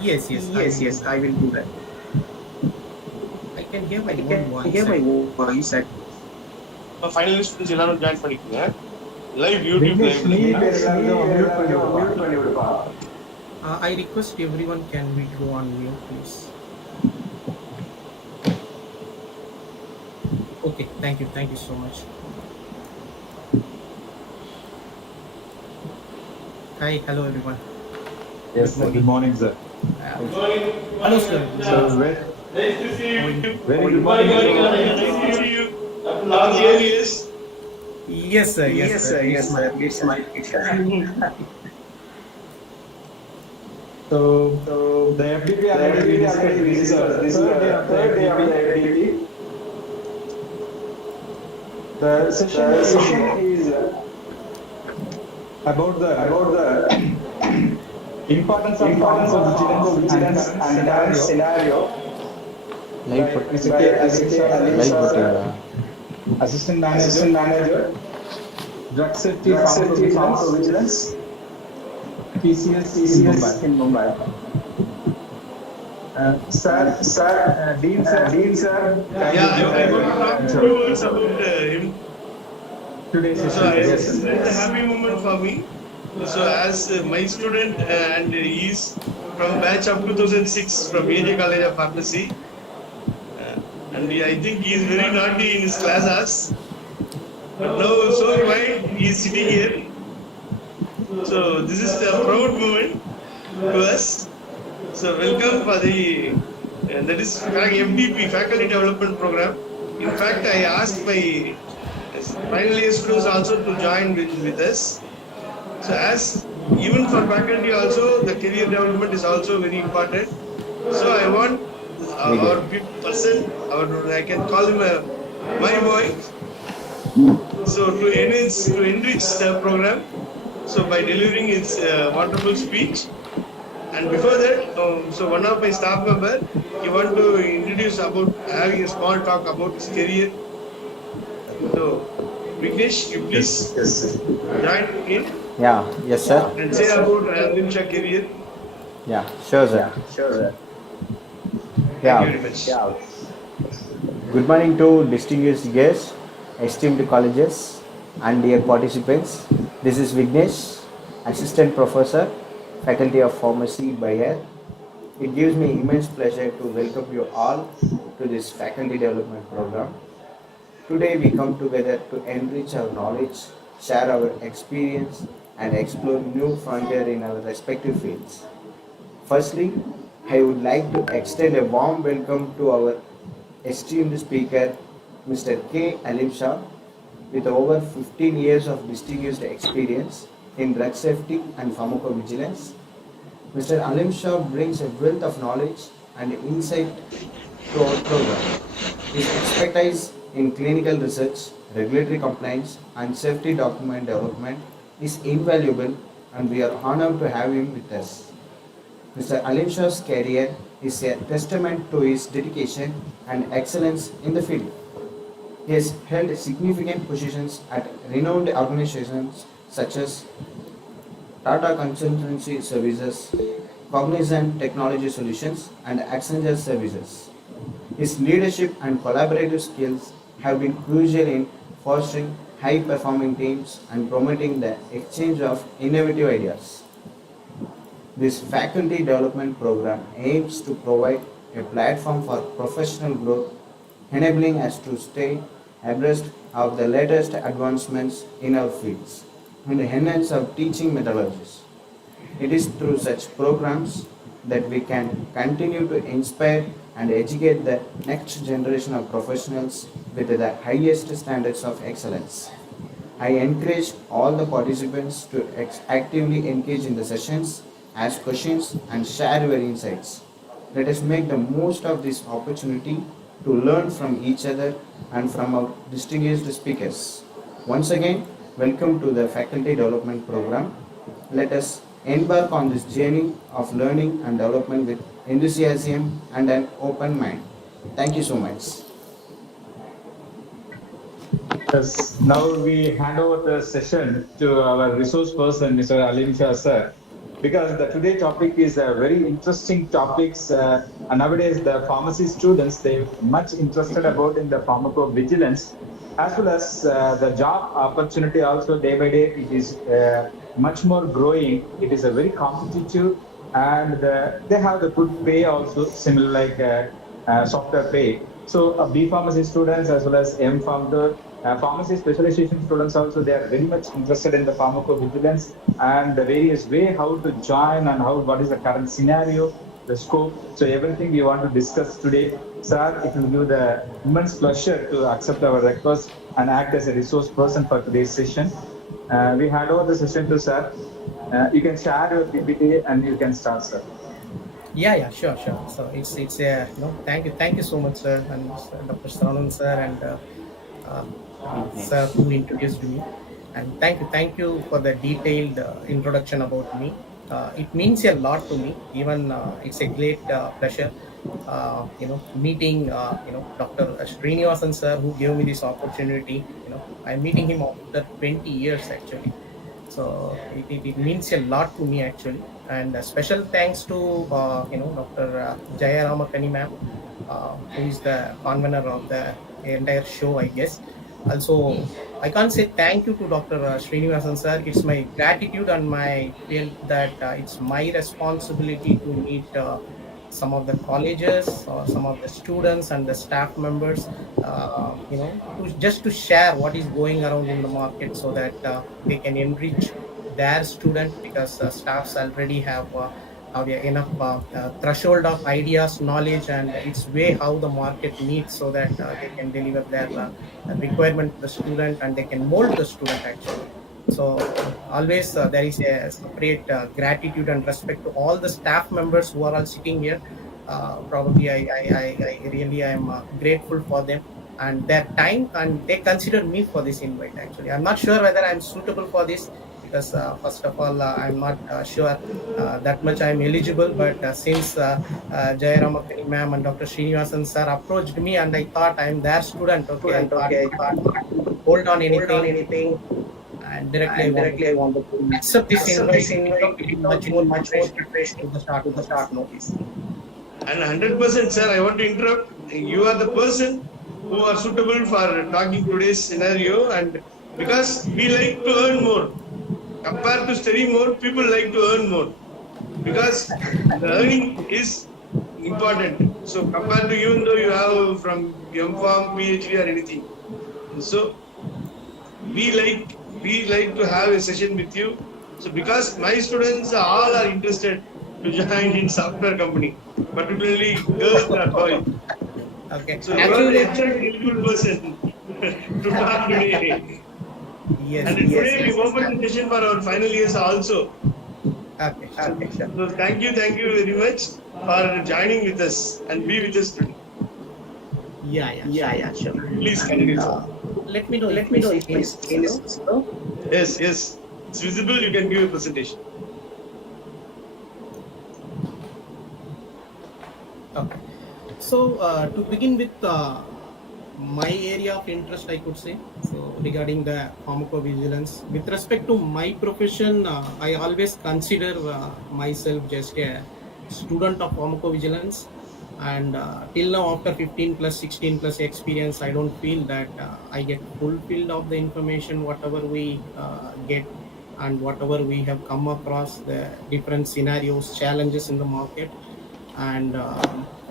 Yes, yes, I will do Yes, that. yes, I will do that. I can hear my I own can voice hear at my home. voice at final students எல்லாரும் join பண்ணிக்கங்க. Live YouTube live Vignesh ல. நீ பேர் விக்னேஷ் நீ எல்லாத்தையும் பேர் mute பண்ணி எல்லாத்தையும் விடுப்பா. mute பண்ணி விடுப்பா. I request everyone, can we go on mute, please? Okay, thank you. Thank you so much. Hi, hello everyone. Yes, Good sir. Good morning. morning, sir. Good morning. Good Hello, morning. sir. Good So, morning. Yeah. Nice to see How are you. you? very Good good morning, morning. morning. So, Nice to see you. After long years. Yes, sir. Yes, Yes, sir. sir. It's Yes, my sir. It's pleasure. my pleasure. so So the FDP the already we FDP discussed. already we This is discussed. our This is third day our of the third day of the FDP. FDP. The session The is session is about about the the importance of importance of pharmacovigilance and pharmacovigilance current and current scenario scenario live by போட்டு Mr. by K. Mr. Alim K. Shah, sir, Alim live Shah, போட்டிங்களா? sir, Assistant Assistant Manager, Manager, Drug Safety Drug Safety Pharmacovigilance, Pharmacovigilance, PCS in PCS Mumbai. in Mumbai. Sir, Sir, Dean sir, Dean sir, can yeah, you give I want to talk the few words about him. today's So session? Yes, it's sir. a happy moment for me. So as my student and he is from batch of 2006 from AJ College of Pharmacy, and I think he is very naughty in his classes. But now so quiet, he is sitting here. So this is a proud moment to us. So welcome for the that is FDP Faculty Development Program. In fact, I asked my final year students also to join with us. So as even for faculty also, the career development is also very important. So I want our person, I can call him my boy. So to enrich the program, so by delivering his wonderful speech. And before that, so one of my staff member, he want to introduce about having a small talk about his career. So Vignesh, you please Yes. join in Yeah, yes, sir. and say about Alimsha career. Yeah, sure, sir. Sure, sir. Thank you Yeah, very much. good morning to distinguished guests, esteemed colleges, and dear participants. This is Vignesh, Assistant Professor, Faculty of Pharmacy, Bayer. It gives me immense pleasure to welcome you all to this faculty development program. Today we come together to enrich our knowledge, share our experience, and explore new frontier in our respective fields. Firstly, I would like to extend a warm welcome to our esteemed speaker, Mr. K. Alim Shah, with over 15 years of distinguished experience in drug safety and pharmacovigilance. Mr. Alim Shah brings a wealth of knowledge and insight to our program. His expertise in clinical research, regulatory compliance, and safety document development is invaluable, and we are honored to have him with us. Mr. Alim Shah's career is a testament to his dedication and excellence in the field. He has held significant positions at renowned organizations such as Tata Consultancy Services, Cognizant Technology Solutions, and Accenture Services. His leadership and collaborative skills have been crucial in fostering high-performing teams and promoting the exchange of innovative ideas. This faculty development program aims to provide a platform for professional growth, enabling us to stay abreast of the latest advancements in our fields and enhance our teaching methodologies. It is through such programs that we can continue to inspire and educate the next generation of professionals with the highest standards of excellence. I encourage all the participants to actively engage in the sessions, ask questions, and share your insights. Let us make the most of this opportunity to learn from each other and from our distinguished speakers. Once again, welcome to the Faculty Development Program. Let us embark on this journey of learning and development with enthusiasm and an open mind. Thank you so much. Yes. Now we hand over the session to our resource person, Mr. Alim Shah, sir. because the today topic is a very interesting topics. And nowadays, the pharmacy students they much interested about in the pharmacovigilance, as well as the job opportunity. Also, day by day, it is much more growing. It is a very competitive, and they have the good pay also, similar like software pay. So, B pharmacy students as well as M pharm pharmacy specialization students also they are very much interested in the pharmacovigilance and the various way how to join and how what is the current scenario, the scope. So everything we want to discuss today, sir. It will give the immense pleasure to accept our request and act as a resource person for today's session. We hand over the session to sir. You can share your PPT and you can start, sir. Yeah, sure. So it's thank you so much, sir, and Dr. Saranand, sir, and uh, sir who introduced me, and thank you for the detailed introduction about me. It means a lot to me. Even it's a great pleasure, meeting Dr. Srinivasan, sir, who gave me this opportunity. I'm meeting him after 20 years actually. So it means a lot to me actually, and special thanks to Dr. Jaya Ramakani ma'am, who is the convener of the entire show, I guess. Also, I can't say thank you to Dr. Srinivasan sir. It's my gratitude and my feel that it's my responsibility to meet some of the colleges or some of the students and the staff members, just to share what is going around in the market so that they can enrich their student, because staffs already have enough threshold of ideas, knowledge, and its way how the market needs, so that they can deliver their requirement to the student and they can mold the student actually. So always there is a separate gratitude and respect to all the staff members who are all sitting here. Probably I really am grateful for them and their time, and they consider me for this invite actually. I'm not sure whether I'm suitable for this, because first of all I'm not sure that much I'm eligible, but since Jaya Ramakani ma'am and Dr. Srinivasan sir approached me, and I thought I'm their student, okay, I thought hold on anything, and directly I wanted to accept this invite with much more preparation to the start notice. And 100%, sir, I want to interrupt. You are the person who are suitable for talking today's scenario, and because we like to earn more. Compared to studying more, people like to earn more. Because the earning is important. So compared to, even though you have from M.Pharm, PhD or anything. So we like to have a session with you. So because my students all are interested to join in software company, particularly girls or boys. Okay. So you are a very good person to talk today. Yes. And today we open the session for our final years also. Okay. Sure. So thank you very much for joining with us and be with us today. Yeah, sure. Please continue, sir. Let me know if it's Yes, it's visible. You can give a presentation. okay. So to begin with, my area of interest, I could say, so regarding the pharmacovigilance, with respect to my profession, I always consider myself just a student of pharmacovigilance, and till now, after 15 plus 16 plus experience, I don't feel that I get fulfilled of the information whatever we get, and whatever we have come across, the different scenarios, challenges in the market. And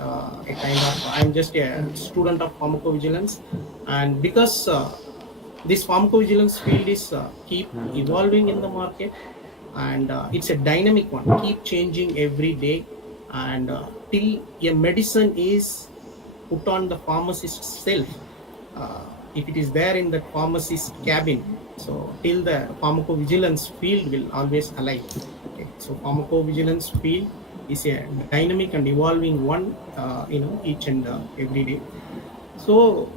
I'm just a student of pharmacovigilance, and because this pharmacovigilance field is keep evolving in the market, and it's a dynamic one, keep changing every day, and till a medicine is put on the pharmacist's shelf, if it is there in the pharmacist cabin, so till the pharmacovigilance field will always alive. Okay, so pharmacovigilance field is a dynamic and evolving one, each and every day. So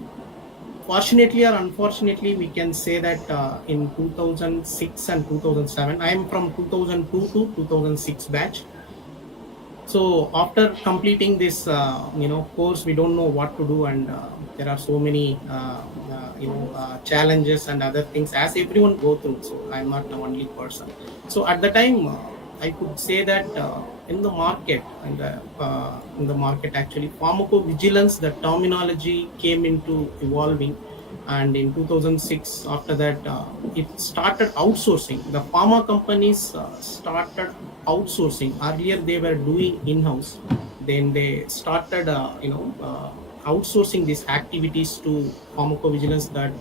fortunately or unfortunately, we can say that in 2006 and 2007, I am from 2002 to 2006 batch. So after completing this course, we don't know what to do, and there are so many challenges and other things as everyone go through. So I'm not the only person. So at the time, I could say that in the market, in the market actually, pharmacovigilance, the terminology came into evolving, and in 2006, after that, it started outsourcing. The pharma companies started outsourcing. Earlier, they were doing in-house. Then they started, outsourcing these activities to pharmacovigilance. That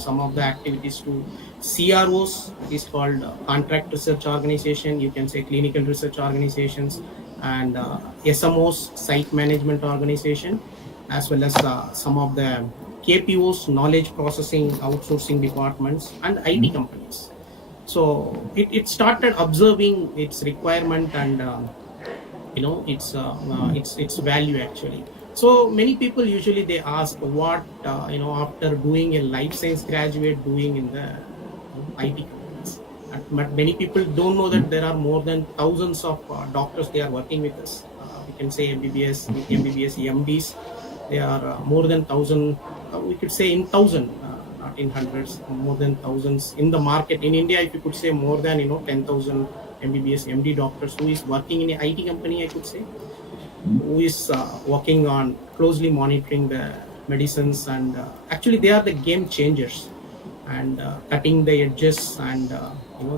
some of the activities to CROs, that is called contract research organization, you can say clinical research organizations, and SMOs, site management organization, as well as some of the KPOs, knowledge processing outsourcing departments, and IT companies. So it started observing its requirement, and its value actually. So many people usually they ask what after doing a life science graduate doing in the IT companies. But many people don't know that there are more than thousands of doctors they are working with us. We can say MBBS, MDs. They are more than thousand. We could say in thousand, not in hundreds. More than thousands in the market in India. If you could say more than 10,000 MBBS, MD doctors who is working in an IT company, I could say, who is working on closely monitoring the medicines, and actually they are the game changers, and cutting the edges, and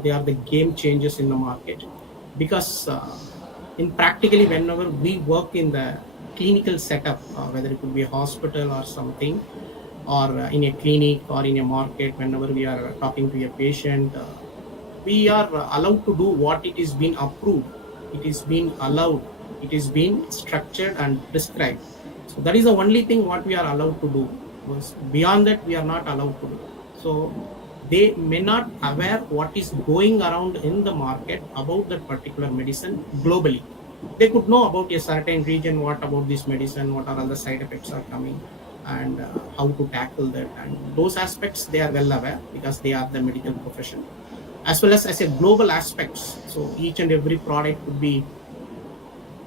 they are the game changers in the market, because in practically whenever we work in the clinical setup, whether it could be a hospital or something, or in a clinic or in a market, whenever we are talking to a patient, we are allowed to do what it is being approved, it is being allowed, it is being structured and prescribed. So that is the only thing what we are allowed to do. Beyond that we are not allowed to do. So they may not aware what is going around in the market about that particular medicine globally. They could know about a certain region, what about this medicine, what are all the side effects are coming, and how to tackle that, and those aspects they are well aware, because they are the medical profession, as well as a global aspects. So each and every product would be,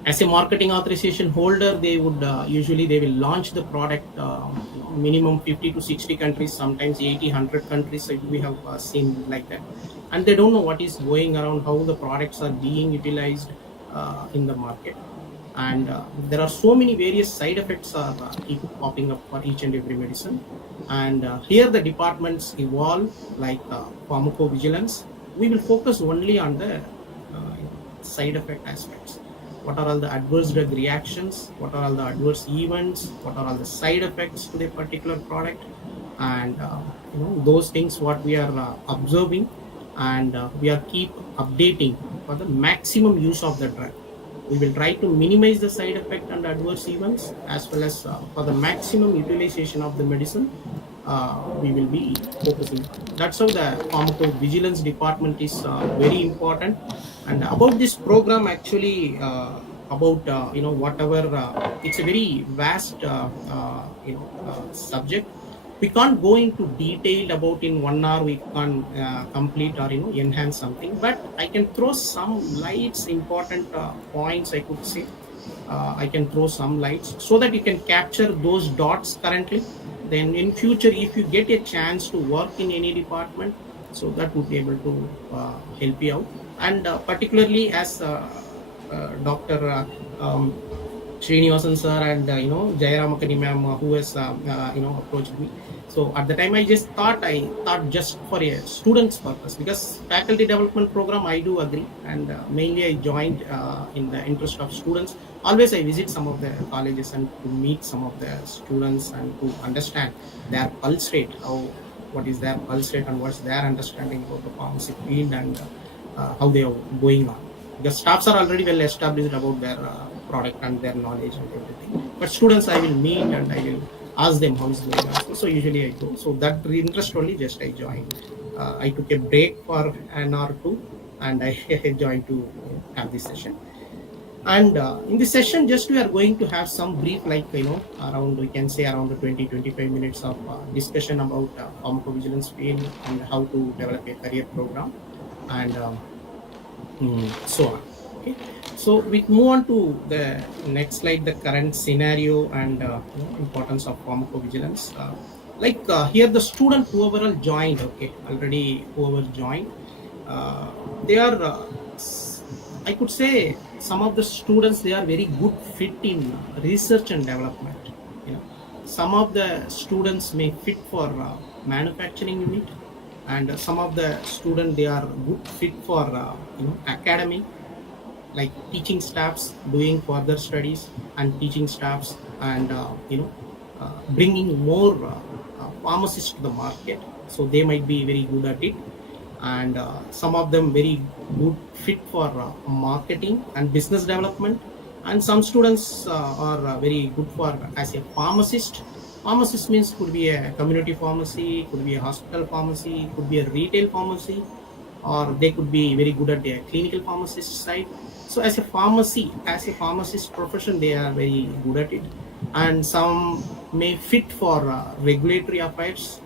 as a marketing authorization holder, they would usually they will launch the product minimum 50 to 60 countries, sometimes 80, 100 countries. So we have seen like that, and they don't know what is going around, how the products are being utilized in the market, and there are so many various side effects are keep popping up for each and every medicine. And here the departments evolve, like pharmacovigilance. We will focus only on the side effect aspects. What are all the adverse drug reactions, what are all the adverse events, what are all the side effects to the particular product, and those things what we are observing, and we are keep updating for the maximum use of the drug. We will try to minimize the side effect and adverse events, as well as for the maximum utilization of the medicine, we will be focusing on. That's how the pharmacovigilance department is very important. And about this program, actually, about whatever, it's a very vast subject. We can't go into detail about in 1 hour. We can't complete or enhance something. But I can throw some lights, important points. I could say I can throw some lights so that you can capture those dots currently. Then in future, if you get a chance to work in any department, so that would be able to help you out. And particularly as Dr. Srinivasan sir and Jayaramakani ma'am, who has approached me. So at the time I thought just for a student's purpose, because faculty development program I do agree, and mainly I joined in the interest of students. Always I visit some of the colleges and to meet some of the students and to understand their pulse rate, what is their pulse rate and what's their understanding about the pharmacy field, and how they are going on. Because staffs are already well established about their product and their knowledge and everything. But students I will meet and I will ask them how is going on. So usually I go. So that interest only just I joined. I took a break for an hour or two, and I joined to have this session. And in this session, just we are going to have some brief, like around, we can say around 20-25 minutes of discussion about pharmacovigilance field and how to develop a career program, and so on. Okay, so we move on to the next slide, the current scenario and importance of pharmacovigilance. Here the student whoever joined, okay, already whoever joined, they are I could say some of the students, they are very good fit in research and development. You know, some of the students may fit for manufacturing unit, and some of the student, they are good fit for academic, like teaching staffs doing further studies, and teaching staffs, and bringing more pharmacists to the market, so they might be very good at it. And some of them very good fit for marketing and business development, and some students are very good for as a pharmacist. Pharmacist means could be a community pharmacy, could be a hospital pharmacy, could be a retail pharmacy, or they could be very good at the clinical pharmacist side. So as a pharmacy, as a pharmacist profession, they are very good at it. And some may fit for regulatory affairs,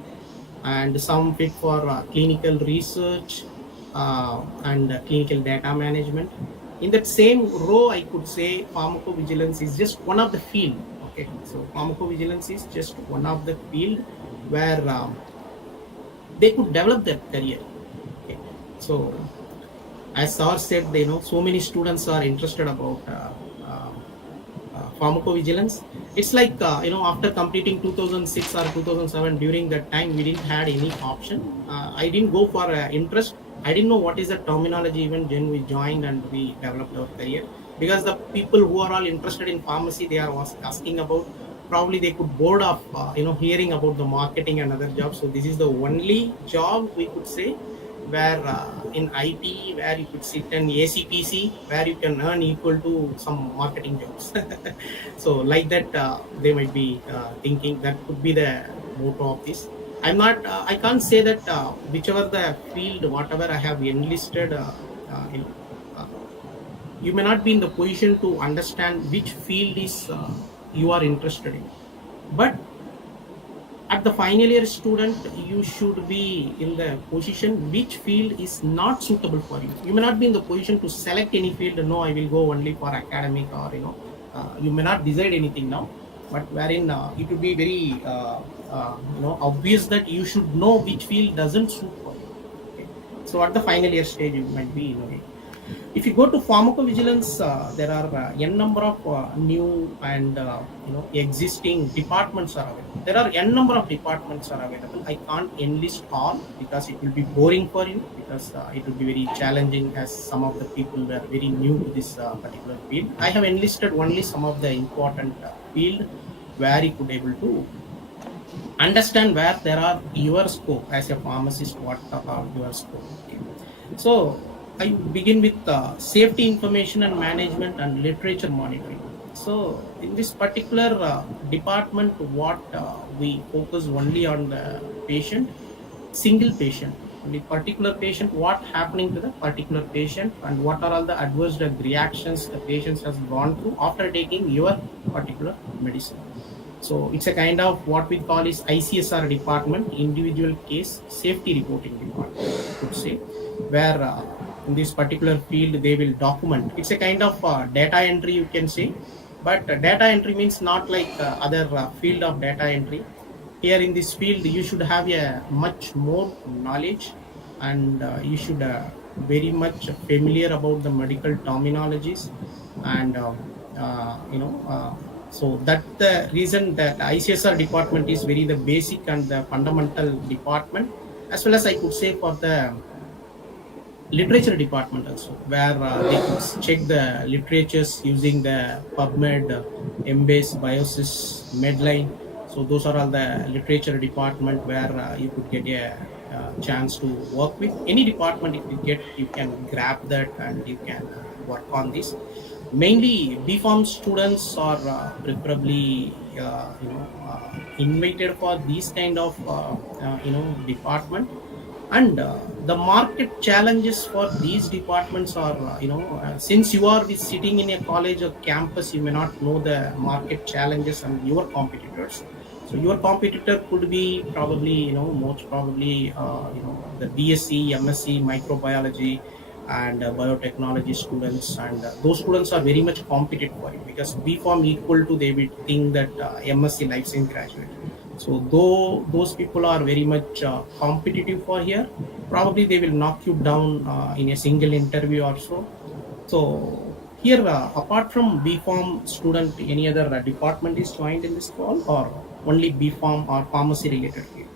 and some fit for clinical research and clinical data management. In that same row, I could say pharmacovigilance is just one of the field. Okay, so pharmacovigilance is just one of the field where they could develop their career. Okay, so as sir said, so many students are interested about pharmacovigilance. It's like after completing 2006 or 2007, during that time we didn't had any option. I didn't go for interest. I didn't know what is the terminology even when we joined and we developed our career, because the people who are all interested in pharmacy, they are asking about, probably they could bored of hearing about the marketing and other jobs. So this is the only job we could say where in IT, where you could sit in ACPC, where you can earn equal to some marketing jobs. So like that, they might be thinking that could be the motto of this. I'm not, I can't say that whichever the field, whatever I have enlisted, you may not be in the position to understand which field is you are interested in. But at the final year student, you should be in the position which field is not suitable for you. You may not be in the position to select any field. No, I will go only for academic, or you may not decide anything now. But wherein it would be very obvious that you should know which field doesn't suit for you. Okay? So at the final year stage, you might be in a way. If you go to pharmacovigilance, there are n number of new and existing departments are available. There are n number of departments are available. I can't enlist all because it will be boring for you, because it will be very challenging, as some of the people were very new to this particular field. I have enlisted only some of the important field where you could able to understand where there are your scope as a pharmacist, what are your scope. Okay. So I begin with safety information and management and literature monitoring. So in this particular department, what we focus only on the patient, single patient, the particular patient, what happening to the particular patient, and what are all the adverse drug reactions the patient has gone through after taking your particular medicine. So it's a kind of what we call is ICSR department, individual case safety reporting department, I could say, where in this particular field they will document. It's a kind of data entry, you can say, but data entry means not like other field of data entry. Here in this field, you should have a much more knowledge, and you should very much familiar about the medical terminologies, and so that's the reason that ICSR department is very the basic and the fundamental department, as well as I could say for the literature department also, where they could check the literatures using the PubMed, Embase, Biosys, Medline. So those are all the literature department where you could get a chance to work with. Any department if you get, you can grab that and you can work on this. Mainly BPharm students are preferably invited for these kind of department. And the market challenges for these departments are, since you are sitting in a college or campus, you may not know the market challenges and your competitors. So your competitor could be probably, most probably, the BSc, MSc, microbiology, and biotechnology students, and those students are very much competitive for it, because BPharm equal to, they will think that MSc life science graduate. So though those people are very much competitive for here, probably they will knock you down in a single interview or so. So here, apart from BPharm student, any other department is joined in this call, or only BPharm or pharmacy related field?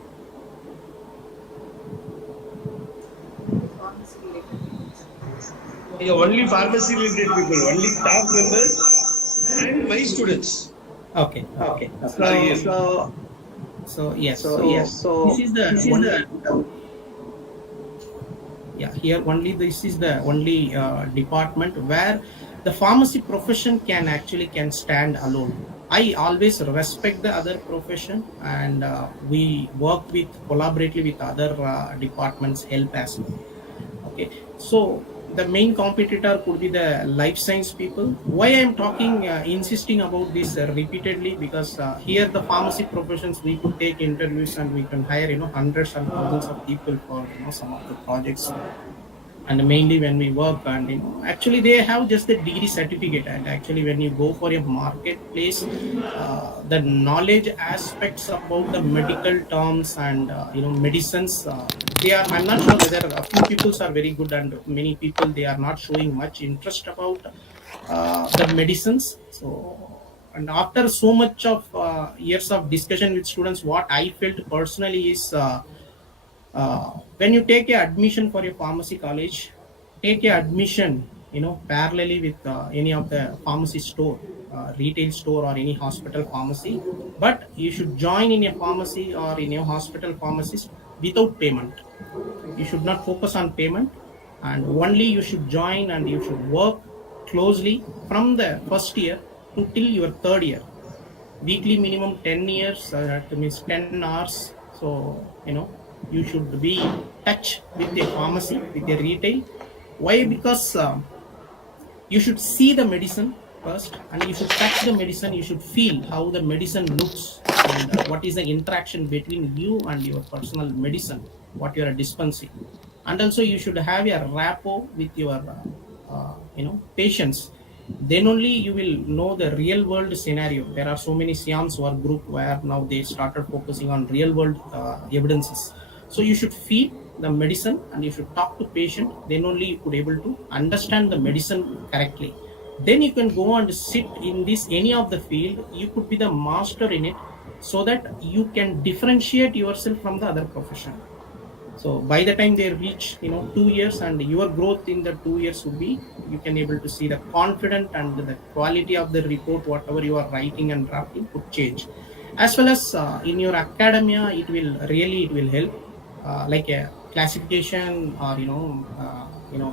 Yeah, only pharmacy related people, only staff members and my students. Okay, okay. Yes. So yes, so this is the only, yeah, here only this is the only department where the pharmacy profession can stand alone. I always respect the other profession, and we work with collaboratively with other departments help as well. Okay, so the main competitor could be the life science people. Why I am talking insisting about this repeatedly, because here the pharmacy professions we could take interviews and we can hire hundreds and thousands of people for some of the projects. And mainly when we work, and actually they have just the degree certificate, and actually when you go for a marketplace, the knowledge aspects about the medical terms and medicines, they are, I'm not sure whether a few people are very good and many people they are not showing much interest about the medicines. So, and after so much of years of discussion with students, what I felt personally is, when you take a admission for a pharmacy college, take a admission parallelly with any of the pharmacy store, retail store, or any hospital pharmacy. But you should join in a pharmacy or in a hospital pharmacist without payment. You should not focus on payment, and only you should join and you should work closely from the first year to till your third year. Weekly minimum 10 years, that means 10 hours. So you should be touch with the pharmacy, with the retail. Why? Because you should see the medicine first, and you should touch the medicine, you should feel how the medicine looks, and what is the interaction between you and your personal medicine, what you are dispensing. And also you should have a rapport with your patients. Then only you will know the real world scenario. There are so many SIAMs work group where now they started focusing on real world evidences. So you should feel the medicine and you should talk to patient. Then only you could able to understand the medicine correctly. Then you can go and sit in this any of the field. You could be the master in it, so that you can differentiate yourself from the other profession. So by the time they reach 2 years, and your growth in the 2 years would be, you can able to see the confident and the quality of the report, whatever you are writing and drafting could change. As well as in your academia, it will help, like a classification, or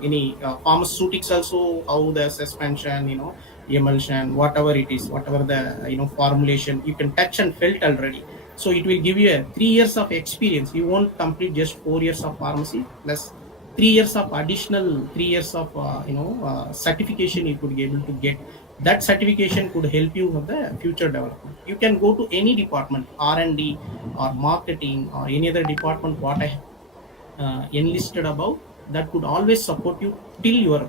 any pharmaceutics also, how the suspension, emulsion, whatever it is, whatever the formulation, you can touch and felt already. So it will give you a 3 years of experience. You won't complete just 4 years of pharmacy plus 3 years of additional 3 years of certification you could be able to get. That certification could help you with the future development. You can go to any department, R&D or marketing or any other department what I enlisted above, that could always support you till your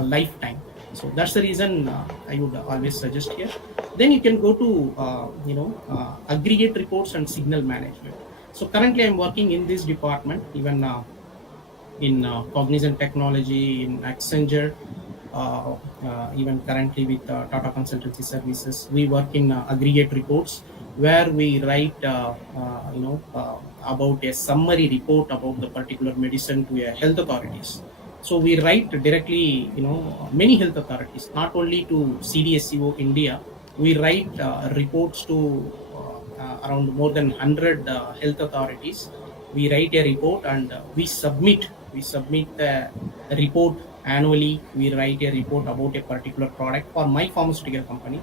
lifetime. So that's the reason I would always suggest here. Then you can go to aggregate reports and signal management. So currently I'm working in this department, even in Cognizant Technology, in Accenture, even currently with Tata Consultancy Services. We work in aggregate reports, where we write about a summary report about the particular medicine to a health authorities. So we write directly, many health authorities, not only to CDSCO India. We write reports to around more than 100 health authorities. We write a report and we submit the report annually. We write a report about a particular product for my pharmaceutical company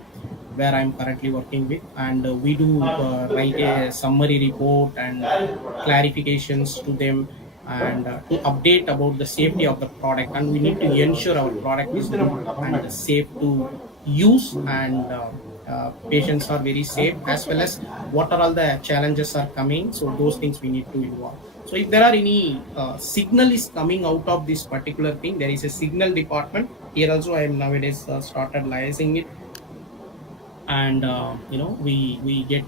where I'm currently working with, and we do write a summary report and clarifications to them, and to update about the safety of the product. And we need to ensure our product is good and safe to use, and patients are very safe, as well as what are all the challenges are coming. So those things we need to involve. So if there are any signal is coming out of this particular thing, there is a signal department here also. I am nowadays started liaising it, and we get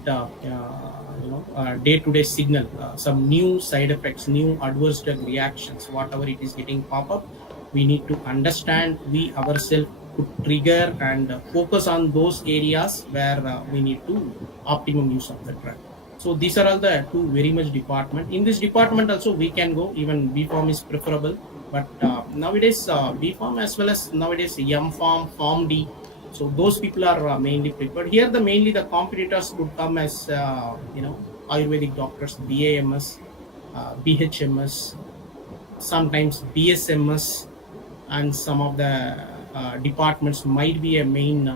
day-to-day signal, some new side effects, new adverse drug reactions, whatever it is getting pop up. We need to understand we ourselves could trigger and focus on those areas where we need to optimum use of the drug. So these are all the two very much department. In this department also we can go, even B Farm is preferable, but nowadays B Farm as well as nowadays M Farm, Farm D, so those people are mainly prepared here. The mainly the competitors would come as Ayurvedic doctors, BAMS, BHMS, sometimes BSMS, and some of the departments might be a main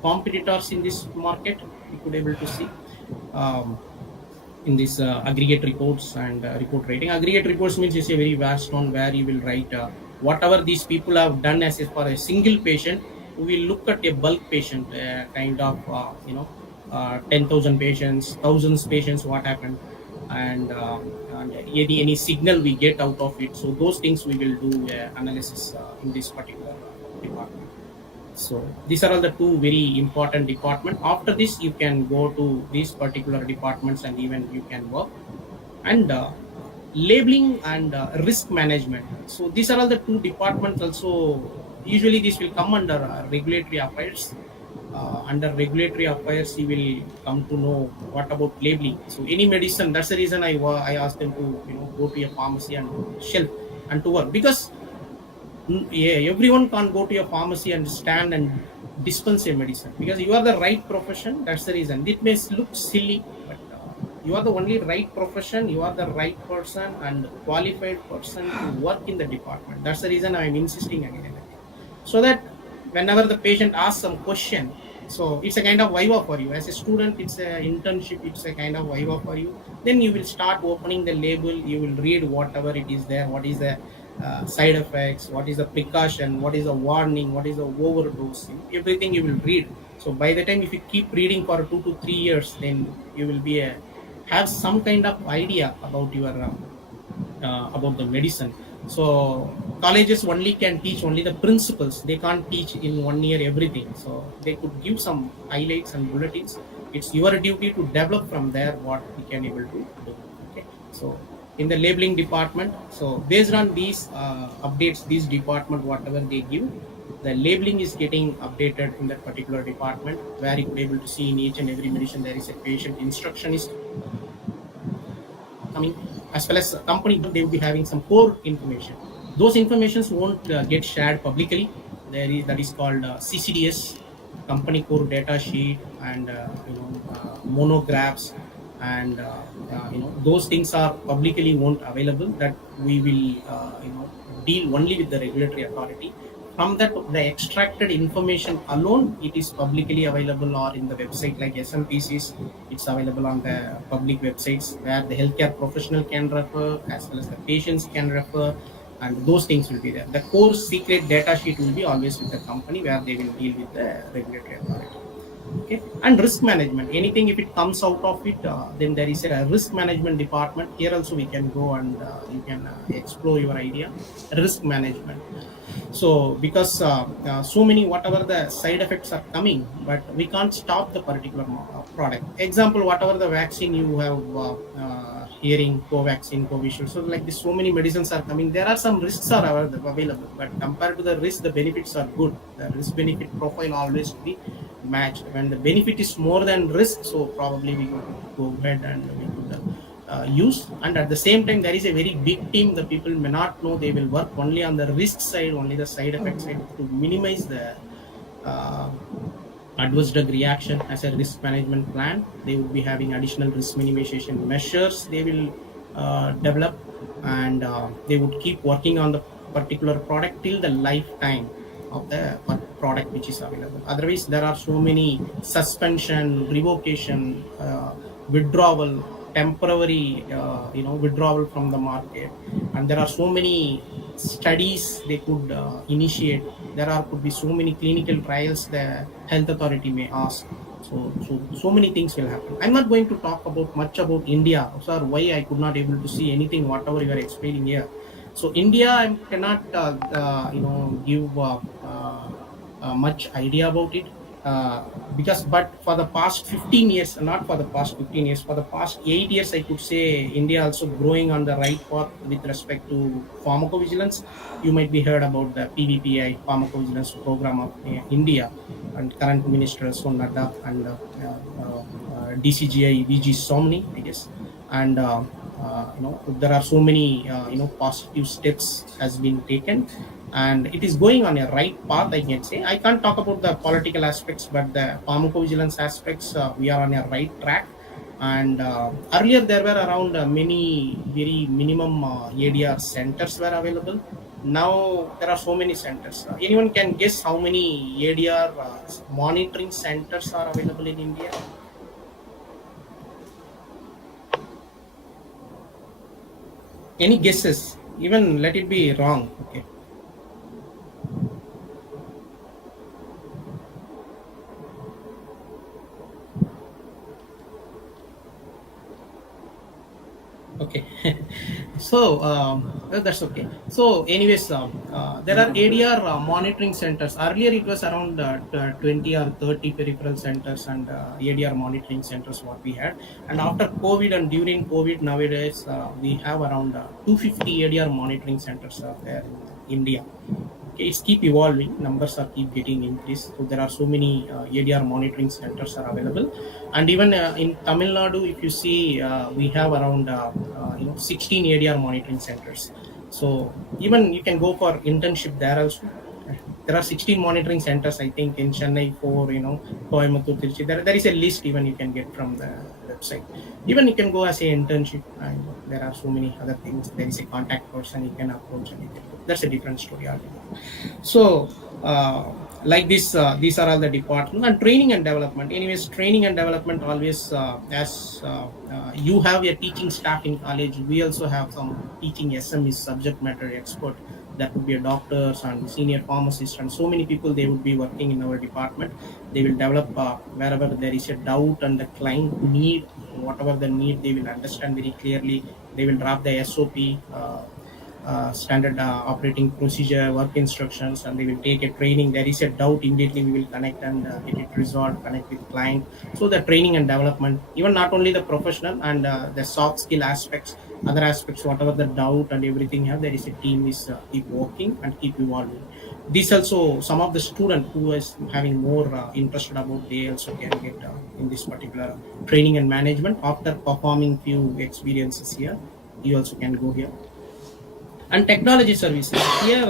competitors in this market. We could able to see um, in this aggregate reports and report writing. Aggregate reports means it's a very vast one where you will write whatever these people have done as for a single patient. We will look at a bulk patient, kind of 10,000 patients, thousands patients, what happened, and any signal we get out of it. So those things we will do analysis in this particular department. So these are all the two very important department. After this, you can go to these particular departments and even you can work. And labeling and risk management. So these are all the two departments. Also, usually this will come under regulatory affairs. Under regulatory affairs, you will come to know what about labeling. So any medicine. That's the reason I asked them to go to a pharmacy and shelf and to work, because yeah, everyone can't go to a pharmacy and stand and dispense a medicine, because you are the right profession. That's the reason. It may look silly, but you are the only right profession. You are the right person and qualified person to work in the department. That's the reason I'm insisting again and again, so that whenever the patient asks some question, so it's a kind of viva for you. As a student, it's an internship. It's a kind of viva for you. Then you will start opening the label. You will read whatever it is there. What is the side effects, what is the precaution, what is the warning, what is the overdose, everything you will read. So by the time if you keep reading for 2 to 3 years, then you will be have some kind of idea about your about the medicine. So colleges only can teach only the principles. They can't teach in 1 year everything. So they could give some highlights and bulletins. It's your duty to develop from there what we can able to do. Okay. So in the labeling department, so based on these updates, this department whatever they give, the labeling is getting updated in that particular department, where you could able to see in each and every medicine there is a patient instruction is coming, as well as company they will be having some core information. Those informations won't get shared publicly. There is that is called CCDS, company core data sheet, and monographs, and those things are publicly won't available. That we will deal only with the regulatory authority. From that, the extracted information alone, it is publicly available, or in the website like SMPCs, it's available on the public websites where the healthcare professional can refer, as well as the patients can refer, and those things will be there. The core secret data sheet will be always with the company, where they will deal with the regulatory authority. Okay. And risk management, anything if it comes out of it, then there is a risk management department. Here also we can go and you can explore your idea. Risk management. So because so many whatever the side effects are coming, but we can't stop the particular product. Example, whatever the vaccine you have hearing, Covaxin, Covishield, so like this, so many medicines are coming. There are some risks are available, but compared to the risk, the benefits are good. The risk benefit profile always be matched. When the benefit is more than risk, so probably we could go ahead and we could use. And at the same time, there is a very big team. The people may not know, they will work only on the risk side, only the side effect side, to minimize the adverse drug reaction. As a risk management plan, they would be having additional risk minimization measures they will develop, and they would keep working on the particular product till the lifetime of the product which is available. Otherwise, there are so many suspension, revocation, withdrawal, temporary withdrawal from the market, and there are so many studies they could initiate. There could be so many clinical trials the health authority may ask. So many things will happen. I'm not going to talk about much about India, sir, why I could not able to see anything whatever you are explaining here. So India, I cannot give much idea about it. because but for the past 15 years, not for the past 15 years, for the past 8 years, I could say India also growing on the right path with respect to pharmacovigilance. You might be heard about the PVPI, pharmacovigilance program of India, and current minister so Nadda, and DCGI VG Somni, I guess. And there are so many positive steps has been taken, and it is going on a right path, I can say. I can't talk about the political aspects, but the pharmacovigilance aspects, we are on a right track. And earlier there were around many very minimum ADR centers were available. Now there are so many centers. Anyone can guess how many ADR monitoring centers are available in India? Any guesses? Even let it be wrong. Okay. Okay. So that's okay. So anyways, there are ADR monitoring centers. Earlier it was around 20 or 30 peripheral centers and ADR monitoring centers what we had. And after COVID and during COVID, nowadays we have around 250 ADR monitoring centers there in India. Okay, it's keep evolving, numbers are keep getting increased, so there are so many ADR monitoring centers are available. And even in Tamil Nadu, if you see, we have around 16 ADR monitoring centers. So even you can go for internship there also. There are 16 monitoring centers, I think, in Chennai, for Coimbatore, Trichy. There is a list even you can get from the website. Even you can go as a internship, and there are so many other things. There is a contact person you can approach, and you can go. That's a different story altogether. So like this, these are all the department. And training and development. Anyways, training and development always, as you have a teaching staff in college, we also have some teaching SMEs, subject matter expert. That would be a doctors and senior pharmacists, and so many people, they would be working in our department. They will develop wherever there is a doubt and the client need, whatever the need, they will understand very clearly. They will draft the SOP, standard operating procedure, work instructions, and they will take a training. There is a doubt, immediately we will connect and get it resolved, connect with client. So the training and development, even not only the professional and the soft skill aspects, other aspects, whatever the doubt and everything have, there is a team is keep working and keep evolving. This also, some of the student who is having more interested about, they also can get in this particular training and management after performing few experiences here. You also can go here. And technology services here,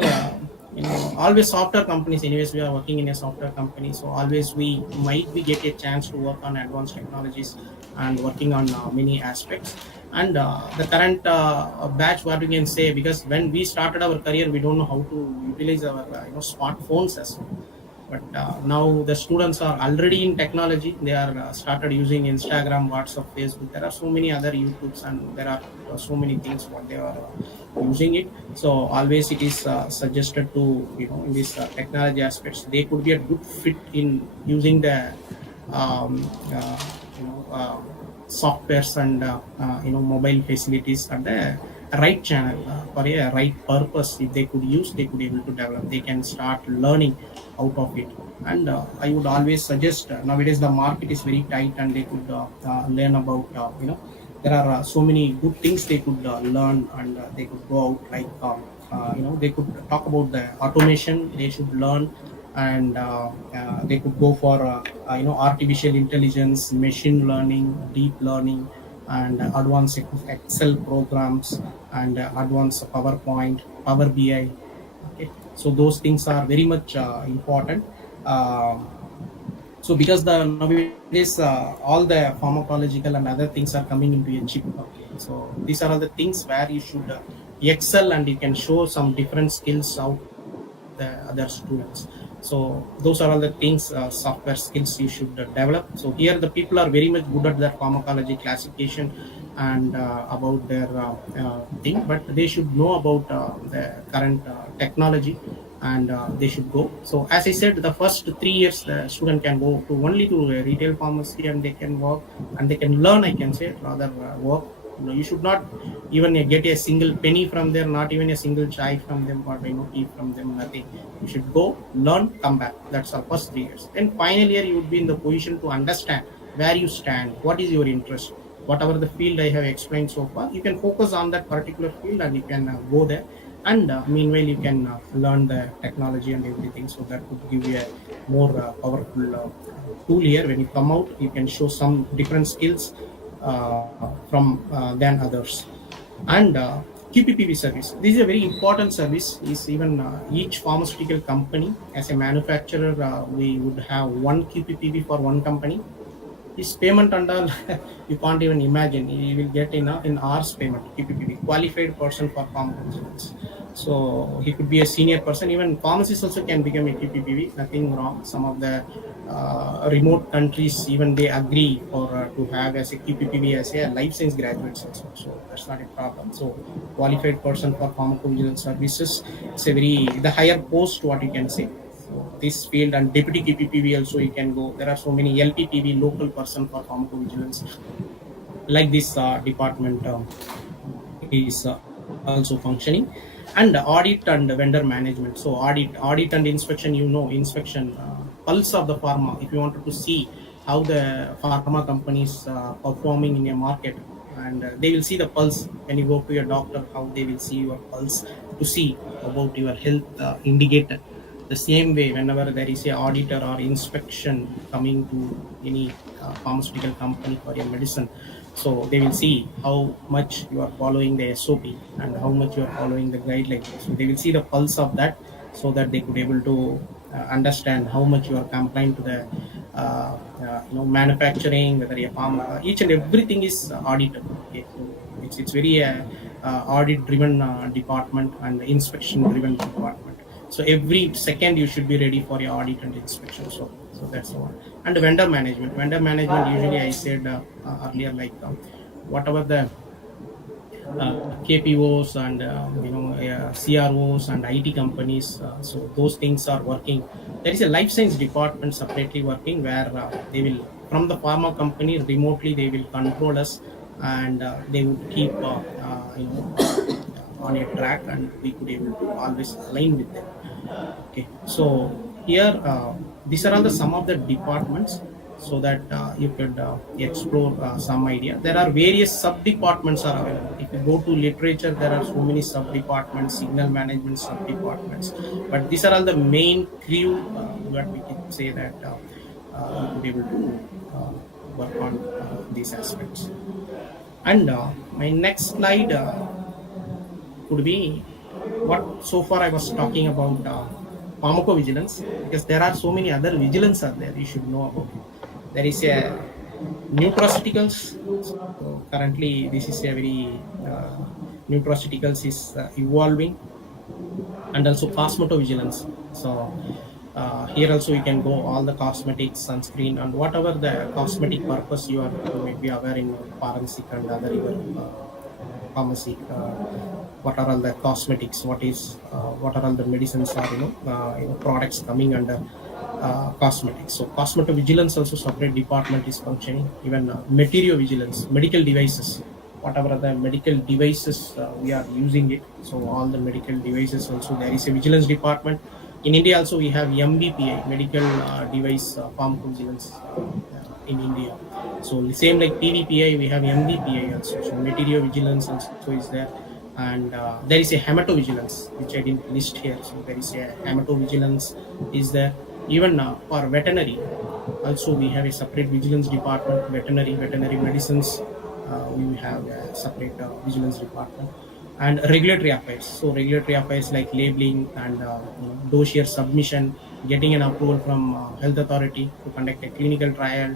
always software companies. Anyways, we are working in a software company, so always we might be get a chance to work on advanced technologies and working on many aspects. And the current batch, what we can say, because when we started our career, we don't know how to utilize our smartphones as well. But now the students are already in technology. They are started using Instagram, WhatsApp, Facebook. There are so many other YouTubes, and there are so many things what they are using it. So always it is suggested to, in these technology aspects, they could be a good fit in using the um, uh, softwares and mobile facilities at the right channel for a right purpose. If they could use, they could able to develop, they can start learning out of it. And I would always suggest, nowadays the market is very tight, and they could learn about there are so many good things they could learn, and they could go out, like they could talk about the automation they should learn. And they could go for artificial intelligence, machine learning, deep learning, and advanced Excel programs, and advanced PowerPoint, Power BI. Okay, so those things are very much important. So because the nowadays all the pharmacological and other things are coming into a chip. Okay, so these are all the things where you should excel, and you can show some different skills out the other students. So those are all the things, software skills you should develop. So here the people are very much good at their pharmacology classification and about their thing, but they should know about the current technology, and they should go. So as I said, the first 3 years the student can go to only to a retail pharmacy, and they can work and they can learn, I can say, rather work. You should not even get a single penny from there, not even a single chai from them, or tea from them, nothing. You should go, learn, come back. That's our first 3 years. Then final year you would be in the position to understand where you stand, what is your interest. Whatever the field I have explained so far, you can focus on that particular field and you can go there. And meanwhile you can learn the technology and everything, so that would give you a more powerful tool. Here when you come out, you can show some different skills from than others. And QPPV service, this is a very important service. Is even each pharmaceutical company, as a manufacturer, we would have one QPPV for one company. His payment and all, you can't even imagine. He will get in hours payment, QPPV, qualified person for pharmacovigilance. So he could be a senior person. Even pharmacists also can become a QPPV, nothing wrong. Some of the remote countries, even they agree for to have as a QPPV as a life science graduates also. So that's not a problem. So qualified person for pharmacovigilance services, it's a very the higher post, what you can say. So this field, and deputy QPPV also you can go. There are so many LPPV, local person for pharmacovigilance. Like this department is also functioning. And audit and vendor management. So audit and inspection, inspection, pulse of the pharma. If you wanted to see how the pharma companies performing in a market, and they will see the pulse. When you go to your doctor, how they will see your pulse to see about your health indicator. The same way, whenever there is a auditor or inspection coming to any pharmaceutical company for your medicine, so they will see how much you are following the SOP and how much you are following the guidelines. So they will see the pulse of that, so that they could able to understand how much you are complying to the manufacturing, whether a pharma, each and everything is audited. Okay, so it's very audit driven department and inspection driven department. So every second you should be ready for your audit and inspection. So that's the one. And vendor management. Vendor management, usually I said earlier, like whatever the KPOs and CROs and IT companies. So those things are working. There is a life science department separately working, where they will, from the pharma company remotely, they will control us, and they would keep on a track, and we could able to always align with them. Okay, so here these are all the some of the departments, so that you could explore some idea. There are various sub departments are available. If you go to literature, there are so many sub departments, signal management sub departments, but these are all the main crew that we can say that you could be able to work on these aspects. And my next slide could be what so far I was talking about pharmacovigilance, because there are so many other vigilance are there you should know about it. There is a nutraceuticals. So currently this is a very nutraceuticals is evolving, and also cosmetovigilance. So here also you can go all the cosmetics, sunscreen, and whatever the cosmetic purpose you may be aware in forensic and other pharmacy. What are all the cosmetics? What are all the medicines are products coming under cosmetics. So cosmetovigilance also separate department is functioning. Even material vigilance, medical devices, whatever the medical devices we are using it. So all the medical devices also there is a vigilance department. In India also we have MBPI, medical device pharmacovigilance in India. So the same like PVPI, we have MDPI also. So material vigilance also is there. And there is a hematovigilance, which I didn't list here. So there is a hematovigilance is there. Even for veterinary, also we have a separate vigilance department. Veterinary medicines, we have a separate vigilance department. And regulatory affairs. So regulatory affairs like labeling and dossier submission, getting an approval from health authority to conduct a clinical trial,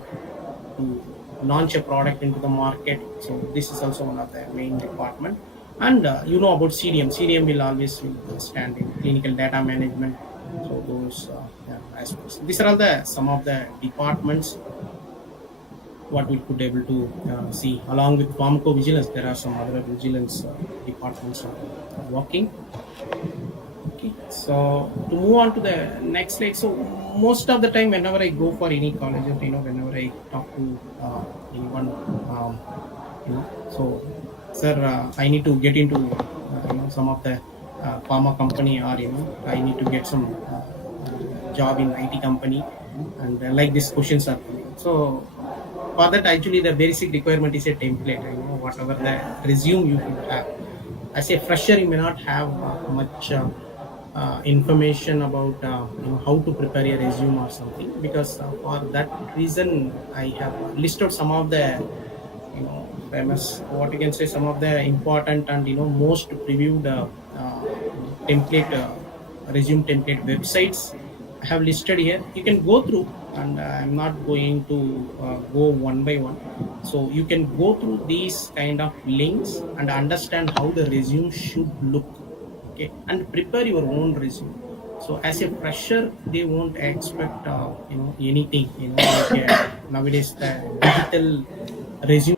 to launch a product into the market. So this is also one of the main department. And about CDM. CDM will always stand in clinical data management. So those aspects. These are all the some of the departments what we could able to see. Along with pharmacovigilance, there are some other vigilance departments working. Okay, so to move on to the next slide. So most of the time, whenever I go for any college, whenever I talk to anyone, so sir, I need to get into some of the pharma company, or I need to get some job in IT company, and like these questions are coming. So for that, actually the basic requirement is a template. Whatever the resume you should have. As a fresher, you may not have much information about how to prepare a resume or something, because for that reason I have listed some of the famous, what you can say, some of the important and most previewed template resume template websites I have listed here. You can go through, and I'm not going to go one by one. So you can go through these kind of links and understand how the resume should look, okay, and prepare your own resume. So as a fresher, they won't expect anything, like nowadays the digital resume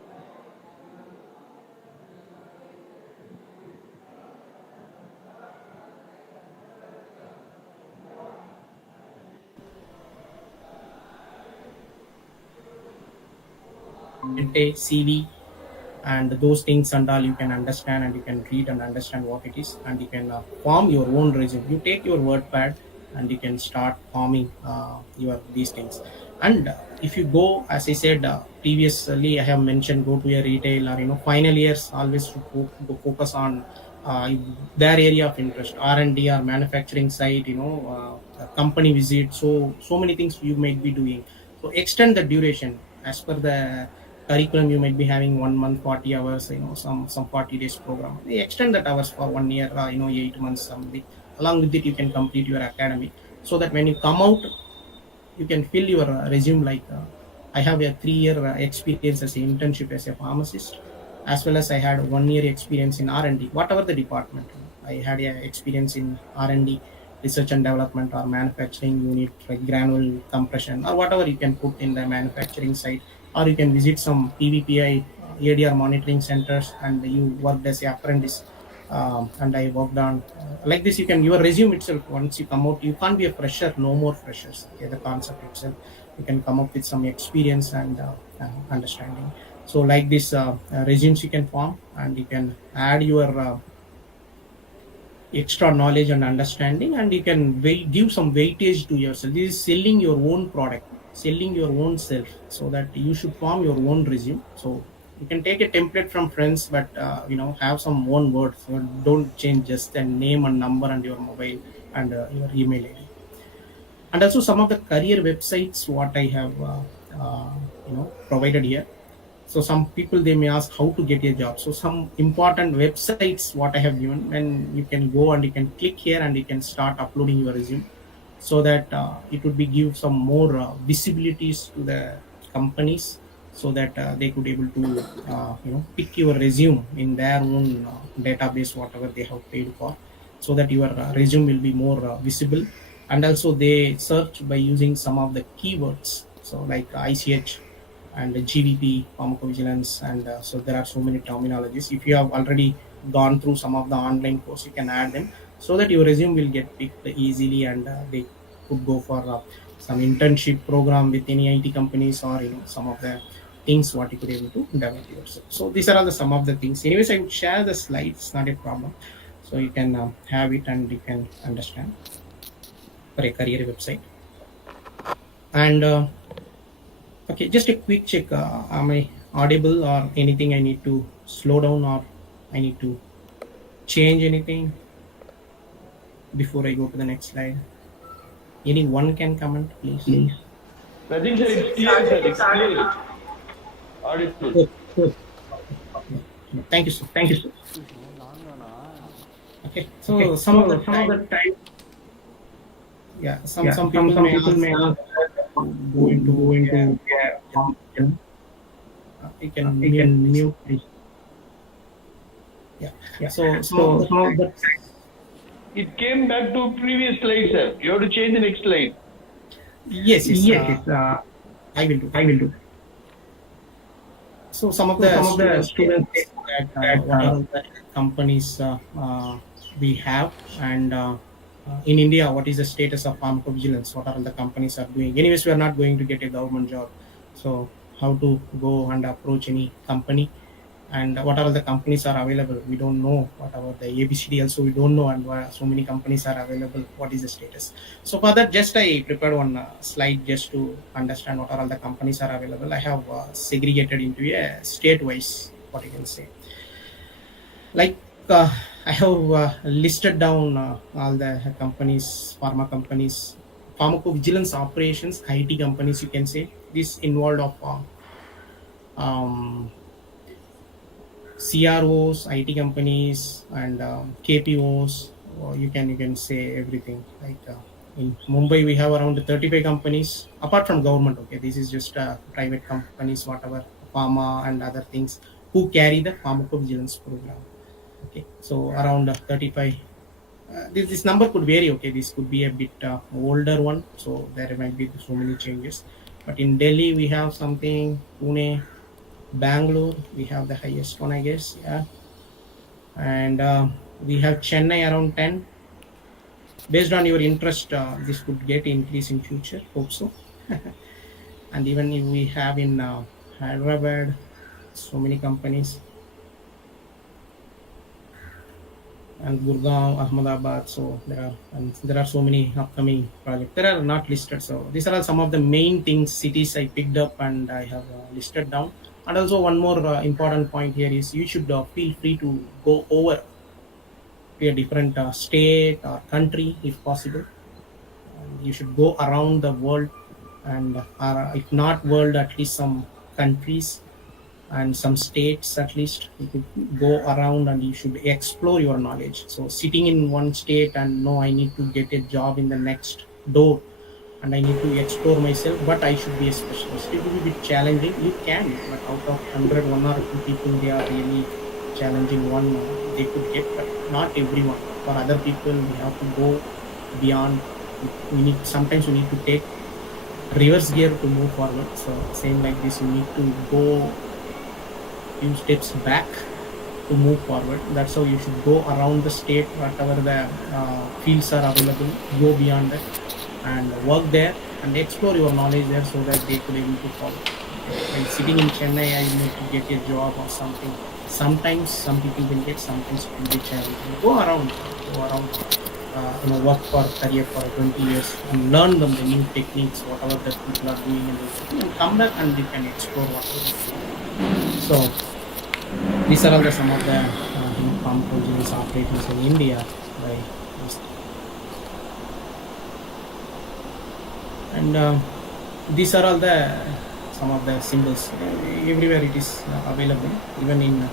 a CV and those things and all, you can understand and you can read and understand what it is, and you can form your own resume. You take your WordPad and you can start forming your these things. And if you go, as I said previously, I have mentioned, go to a retail, or final years always should focus on their area of interest, R&D or manufacturing site, company visit. So many things you might be doing. So extend the duration as per the curriculum. You might be having 1 month 40 hours, some 40 days program. They extend that hours for 1 year, 8 months, something. Along with it, you can complete your academy, so that when you come out, you can fill your resume like I have a 3 year experience as an internship as a pharmacist, as well as I had 1 year experience in R&D, whatever the department. I had a experience in R&D, research and development, or manufacturing unit, like granule compression, or whatever you can put in the manufacturing site. Or you can visit some PVPI ADR monitoring centers, and you worked as an apprentice. And I worked on like this. You can, your resume itself, once you come out, you can't be a fresher, no more freshers. Okay, the concept itself, you can come up with some experience and understanding. So like this, resumes you can form, and you can add your extra knowledge and understanding, and you can give some weightage to yourself. This is selling your own product, selling your own self, so that you should form your own resume. So you can take a template from friends, but have some own words. So don't change just the name and number and your mobile and your email id. And also some of the career websites what I have provided here. So some people, they may ask how to get a job. So some important websites what I have given, and you can go and you can click here and you can start uploading your resume, so that it would be give some more visibilities to the companies, so that they could able to pick your resume in their own database, whatever they have paid for, so that your resume will be more visible. And also they search by using some of the keywords, so like ICH and GVP, pharmacovigilance, and so there are so many terminologies. If you have already gone through some of the online course, you can add them, so that your resume will get picked easily, and they could go for some internship program with any IT companies, or some of the things what you could able to develop yourself. So these are all the some of the things. Anyways, I would share the slides, not a problem. So you can have it and you can understand for a career website. And okay, just a quick check. Am I audible, or anything I need to slow down, or I need to change anything before I go to the next slide? Anyone can comment, please. I think that it's clear, sir. It's clear. Audible. Oh, thank you, sir. Thank you, sir. Okay, so some of the time, yeah, some people may ask, go into you can mute this. Yeah. So some of the It came back to previous slide, sir. You have to change the next slide. yes, I will do. So some of the students say that what are the companies we have, and in India, what is the status of pharmacovigilance? What are the companies are doing? Anyways, we are not going to get a government job, so how to go and approach any company? and what are the companies are available. We don't know what about the ABCD also, we don't know, and so many companies are available, what is the status. So for that, just I prepared one slide just to understand what are all the companies are available. I have segregated into a state wise, what you can say, like I have listed down all the companies, pharma companies, pharmacovigilance operations, IT companies, you can say. This involved of um, CROs, IT companies, and KPOs. Or you can say everything. Like in Mumbai, we have around 35 companies apart from government. Okay, this is just private companies, whatever pharma and other things who carry the pharmacovigilance program. Okay, so around 35. This number could vary. Okay, this could be a bit older one, so there might be so many changes. But in Delhi, we have something. Pune, Bangalore, we have the highest one, I guess. Yeah, and we have Chennai around 10. Based on your interest, this could get increase in future. Hope so. And even if we have in Hyderabad, so many companies, and Gurgaon, Ahmedabad. So there are so many upcoming projects. There are not listed. So these are some of the main things, cities I picked up and I have listed down. And also one more important point here is you should feel free to go over to a different state or country if possible. And you should go around the world, and if not world, at least some countries and some states. At least you could go around and you should explore your knowledge. So sitting in one state and no, I need to get a job in the next door and I need to explore myself, but I should be a specialist, it will be a bit challenging. You can, but out of 100, one or two people they are really challenging one, they could get, but not everyone. For other people we have to go beyond. We need, sometimes we need to take reverse gear to move forward. So same like this, you need to go few steps back to move forward. That's how you should go around the state, whatever the fields are available, go beyond that and work there and explore your knowledge there so that they could able to follow. Like sitting in Chennai, I need to get a job or something. Sometimes some people will get, sometimes it will be challenging. Go around, work for career for 20 years and learn them the new techniques, whatever the people are doing, and come back and you can explore whatever. So these are all the some of the pharmacovigilance operations in India by this. And these are all the some of the symbols. Everywhere it is available. Even in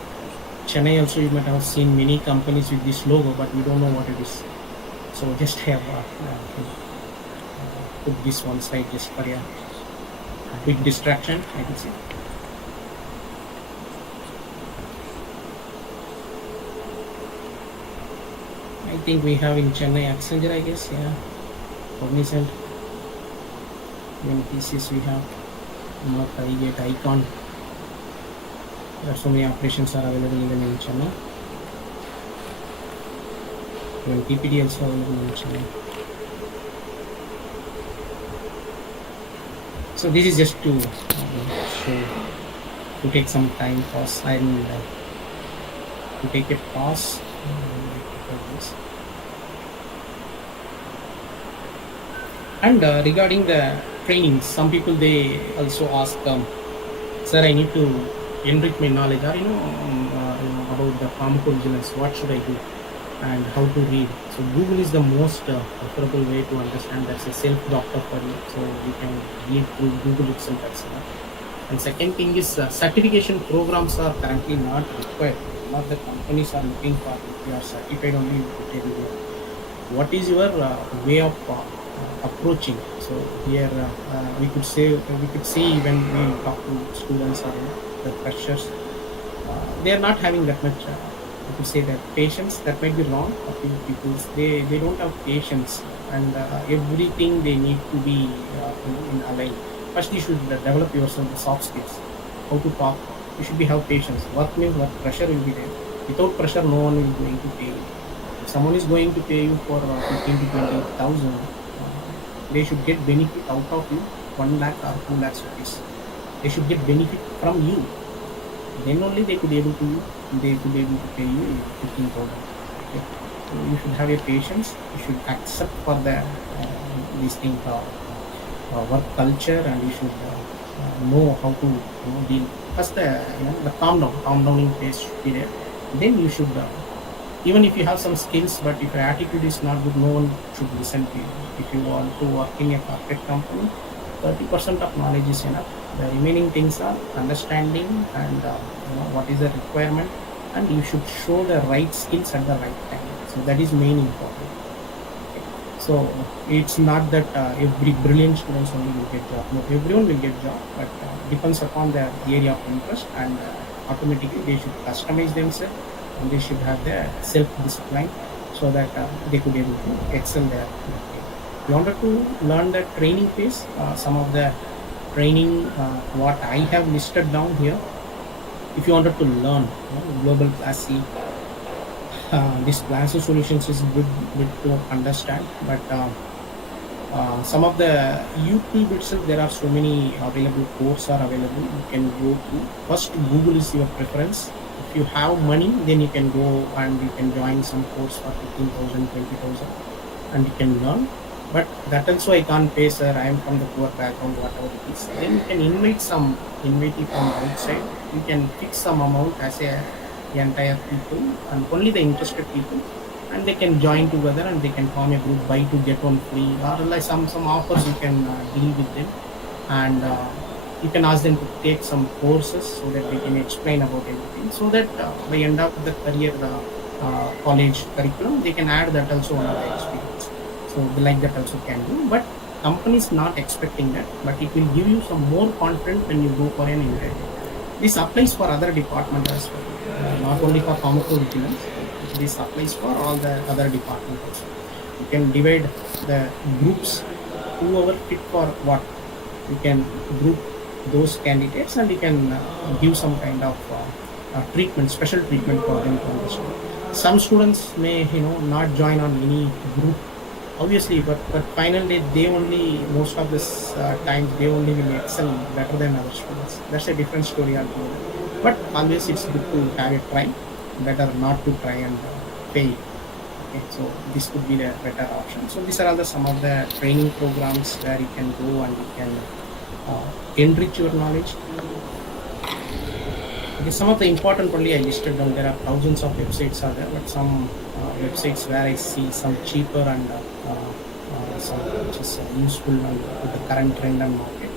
Chennai also you might have seen many companies with this logo, but we don't know what it is. So just have put this one side just for a quick distraction, I can say. I think we have in Chennai Accenture, I guess, yeah. Cognizant. Even TCS we have. Not Highgate, Icon. There are so many operations are available even in Chennai. Even TPD also available in Chennai. So this is just to show, to take some time pause and to take a pause. And regarding the training, some people they also ask, sir, I need to enrich my knowledge, or about the pharmacovigilance. What should I do, and how to read? So Google is the most preferable way to understand. That's a self doctor for you, so you can read through Google itself. That's enough. And second thing is certification programs are currently not required. Not the companies are looking for. If you are certified only, you could tell you what is your way of approaching. So here we could say when we talk to students or the freshers, they are not having that much. We could say that patience. That might be wrong. People they don't have patience, and everything they need to be in a line. First, you should develop yourself the soft skills. How to talk. You should be have patience. Work means work. Pressure will be there. Without pressure, no one will going to pay you. If someone is going to pay you for 15 to 20,000, they should get benefit out of you, 1 lakh or 2 lakhs rupees. They should get benefit from you. then only they could able to pay you 15,000. Okay, so you should have a patience. You should accept for the these things work culture, and you should know how to deal. First, the calm downing phase should be there. Then you should even if you have some skills, but if your attitude is not good, no one should listen to you. If you want to work in a corporate company, 30% of knowledge is enough. The remaining things are understanding and what is the requirement, and you should show the right skills at the right time. So that is main important. Okay. So it's not that every brilliant students only will get job. No, everyone will get job, but depends upon their area of interest, and automatically they should customize themselves, and they should have their self discipline, so that they could able to excel there. If you wanted to learn the training phase, some of the training what I have listed down here. If you wanted to learn global classy, this Plancer solutions is good to understand, but some of the YouTube itself, there are so many available courses are available. You can go to first Google is your preference. If you have money, then you can go and you can join some course for 15,000, 20,000, and you can learn. But that also I can't pay, sir. I am from the poor background, whatever it is. Then you can invite it from outside. You can fix some amount as a the entire people, and only the interested people, and they can join together and they can form a group, buy to get one free, or like some offers you can deal with them, and you can ask them to take some courses so that they can explain about everything, so that by end of the career college curriculum they can add that also on the experience. So like that also can do, but companies not expecting that, but it will give you some more confidence when you go for an interview. This applies for other departments as well, not only for pharmacovigilance. This applies for all the other departments also. You can divide the groups, whoever fit for what. You can group those candidates, and you can give some kind of treatment, special treatment for them to understand. Some students may not join on any group, obviously, but finally they only most of this times they only will excel better than other students. That's a different story altogether. But always it's good to have a try, better not to try and fail. Okay, so this could be the better option. So these are all some of the training programs where you can go and you can enrich your knowledge. Okay, some of the important only I listed down. There are thousands of websites are there, but some websites where I see some cheaper and some which is useful and with the current trend and market.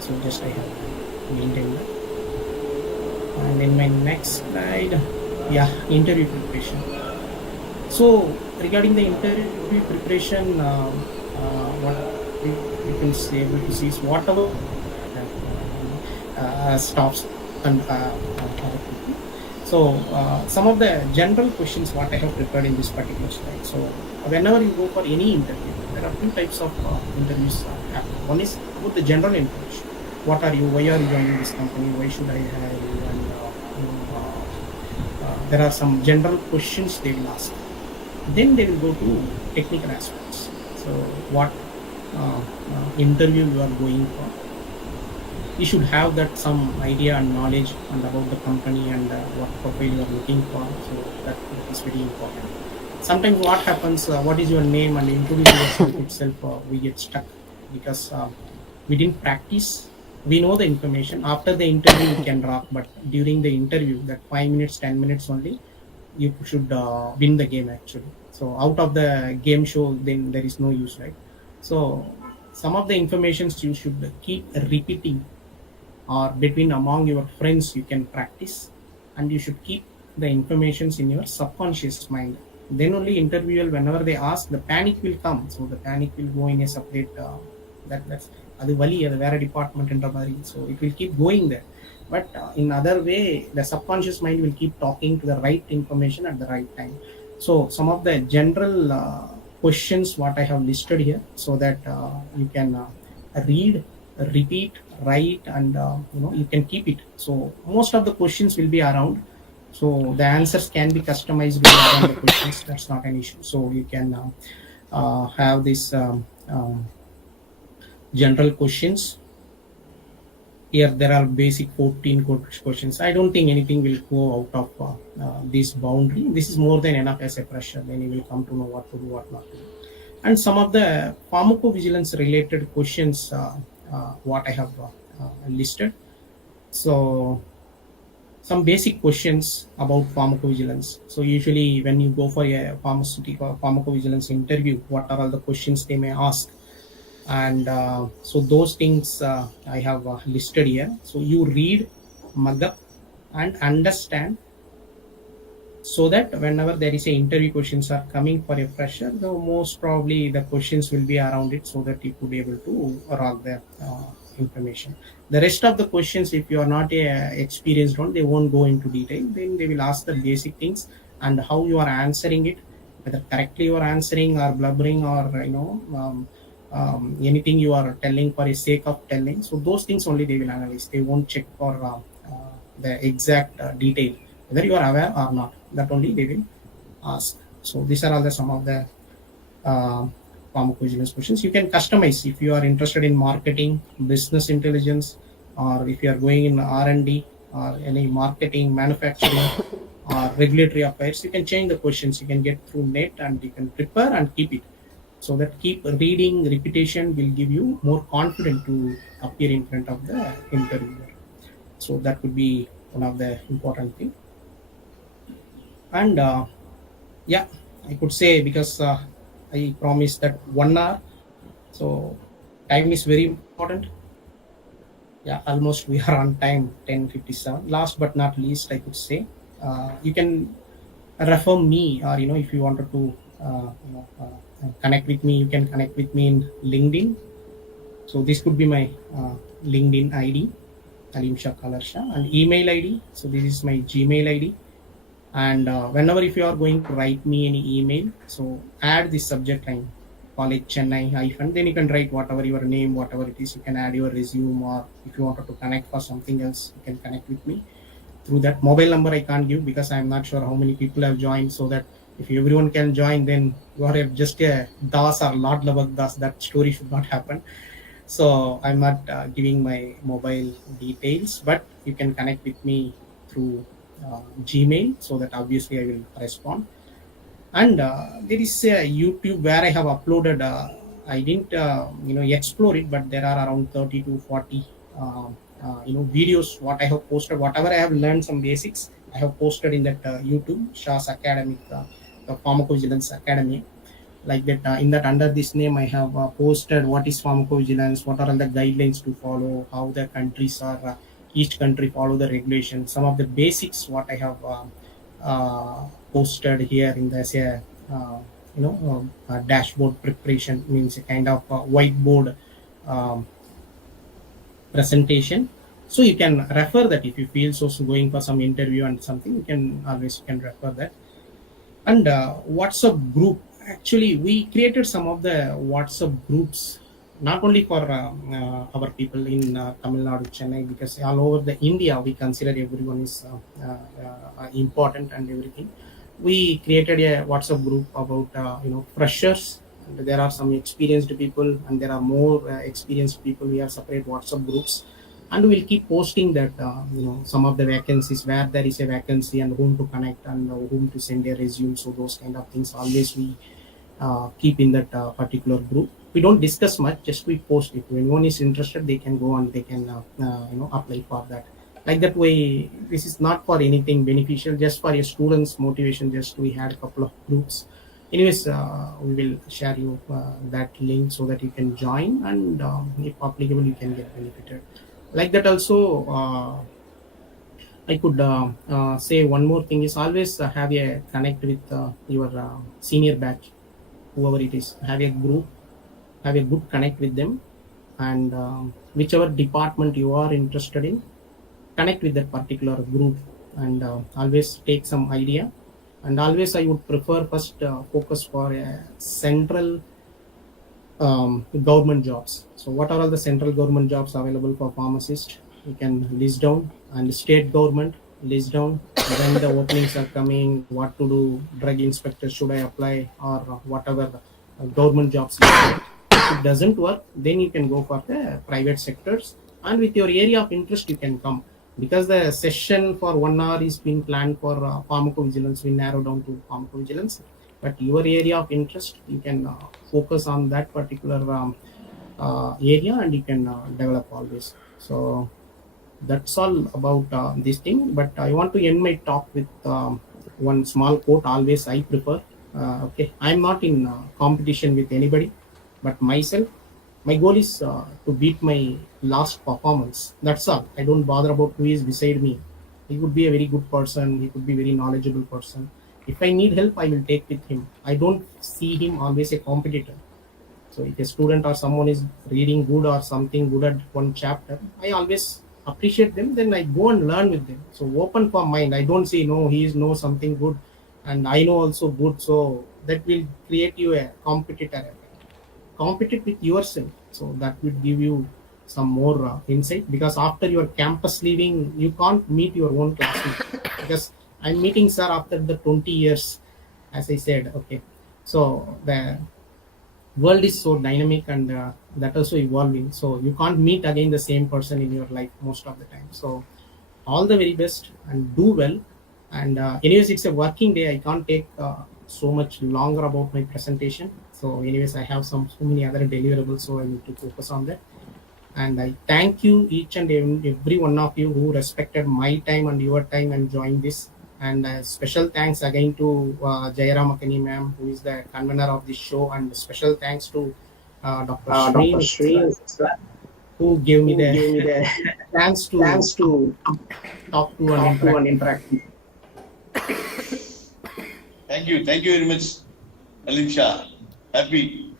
So just I have maintained that. And in my next slide, interview preparation. So regarding the interview preparation, what we can say able to see is whatever stops and other people. So some of the general questions what I have prepared in this particular slide. So whenever you go for any interview, there are two types of interviews happen. One is about the general information. What are you? Why are you joining this company? Why should I hire you? And there are some general questions they will ask. Then they will go to technical aspects. So what interview you are going for? You should have that some idea and knowledge and about the company and what profile you are looking for. So that is very important. Sometimes what happens, what is your name, and introducing yourself itself, we get stuck because we didn't practice. We know the information. After the interview, we can rock, but during the interview, that 5 minutes, 10 minutes only, you should win the game actually. So out of the game show, then there is no use, right? So some of the informations you should keep repeating, or between among your friends you can practice, and you should keep the informations in your subconscious mind. Then only interviewer, whenever they ask, the panic will come. So the panic will go in a separate that's அது வலி அது வேற டிபார்ட்மெண்ட்ன்ற மாதிரி. So it will keep going there, but in other way the subconscious mind will keep talking to the right information at the right time. So some of the general questions what I have listed here, so that you can read, repeat, write, and you can keep it. So most of the questions will be around, so the answers can be customized based on the questions. That's not an issue. So you can have this general questions. Here there are basic 14 questions. I don't think anything will go out of this boundary. This is more than enough as a pressure. Then you will come to know what to do, what not to do. And some of the pharmacovigilance related questions, what I have listed. So some basic questions about pharmacovigilance. So usually when you go for a pharmaceutical pharmacovigilance interview, what are all the questions they may ask? And so those things I have listed here. So you read, mug up, and understand, so that whenever there is a interview questions are coming for a fresher, the most probably the questions will be around it, so that you could be able to rock the information. The rest of the questions, if you are not a experienced one, they won't go into detail. Then they will ask the basic things and how you are answering it, whether correctly you are answering or blubbering, or anything you are telling for a sake of telling. So those things only they will analyze. They won't check for the exact detail, whether you are aware or not. That only they will ask. So these are all the some of the uh, pharmacovigilance questions. You can customize if you are interested in marketing, business intelligence, or if you are going in R&D or any marketing, manufacturing, or regulatory affairs. You can change the questions. You can get through net and you can prepare and keep it. So that keep reading, repetition will give you more confident to appear in front of the interviewer. So that would be one of the important thing. And yeah, I could say, because I promised that 1 hour, so time is very important. Yeah, almost we are on time, 10:57. Last but not least, I could say, you can refer me, or if you wanted to connect with me, you can connect with me in LinkedIn. So this could be my LinkedIn ID, Alim Shah Kalarsha, and email ID. So this is my Gmail ID. And whenever if you are going to write me any email, so add this subject line, college Chennai hyphen, then you can write whatever your name, whatever it is. You can add your resume, or if you wanted to connect for something else, you can connect with me through that. Mobile number I can't give, because I'm not sure how many people have joined, so that if everyone can join, then you are just a Das or Lord Lavak Das. That story should not happen. So I'm not giving my mobile details, but you can connect with me through Gmail, so that obviously I will respond. And there is a YouTube where I have uploaded. I didn't explore it, but there are around 30 to 40 videos what I have posted. Whatever I have learned some basics, I have posted in that YouTube, Shah's Academic, the Pharmacovigilance Academy. Like that, in that, under this name, I have posted what is pharmacovigilance, what are all the guidelines to follow, how the countries are, each country follow the regulations, some of the basics what I have posted here in the say, dashboard preparation, means a kind of whiteboard um, presentation. So you can refer that if you feel so going for some interview and something, you can refer that. And WhatsApp group, actually we created some of the WhatsApp groups, not only for our people in Tamil Nadu, Chennai, because all over the India we consider everyone is important and everything. We created a WhatsApp group about freshers, and there are some experienced people, and there are more experienced people. We have separate WhatsApp groups, and we'll keep posting that some of the vacancies, where there is a vacancy, and whom to connect, and whom to send a resume. So those kind of things always we keep in that particular group. We don't discuss much, just we post it. When anyone is interested, they can go and they can apply for that. Like that way, this is not for anything beneficial, just for a student's motivation. Just we had a couple of groups. Anyways, we will share you that link, so that you can join, and if applicable, you can get benefited. Like that also, I could say one more thing is, always have a connect with your senior batch, whoever it is. Have a group, have a good connect with them, and whichever department you are interested in, connect with that particular group, and always take some idea. And always I would prefer first focus for a central government jobs. So what are all the central government jobs available for pharmacists? You can list down, and state government, list down when the openings are coming, what to do, drug inspector should I apply, or whatever government jobs. If it doesn't work, then you can go for the private sectors, and with your area of interest you can come, because the session for 1 hour is being planned for pharmacovigilance. We narrow down to pharmacovigilance, but your area of interest you can focus on that particular area, and you can develop always. So that's all about this thing. But I want to end my talk with one small quote always I prefer. Okay, I'm not in competition with anybody but myself. My goal is to beat my last performance. That's all. I don't bother about who is beside me. He could be a very good person, he could be very knowledgeable person. If I need help, I will take with him. I don't see him always a competitor. So if a student or someone is reading good or something good at one chapter, I always appreciate them. Then I go and learn with them. So open for mind. I don't say no, he is know something good, and I know also good. So that will create you a competitor. Compete with yourself. So that will give you some more insight. Because after your campus leaving, you can't meet your own classmates. Because I'm meeting sir after the 20 years, as I said. Okay, so the world is so dynamic, and that also evolving, so you can't meet again the same person in your life most of the time. So all the very best and do well. And anyways, it's a working day, I can't take so much longer about my presentation. So anyways, I have so many other deliverables, so I need to focus on that. And I thank you each and every one of you who respected my time and your time and joined this. And special thanks again to Jayaram Akani ma'am, who is the convener of this show, and special thanks to Dr. Shreen, who gave me the chance to talk to and interact. Thank you very much, Alim Shah. Happy.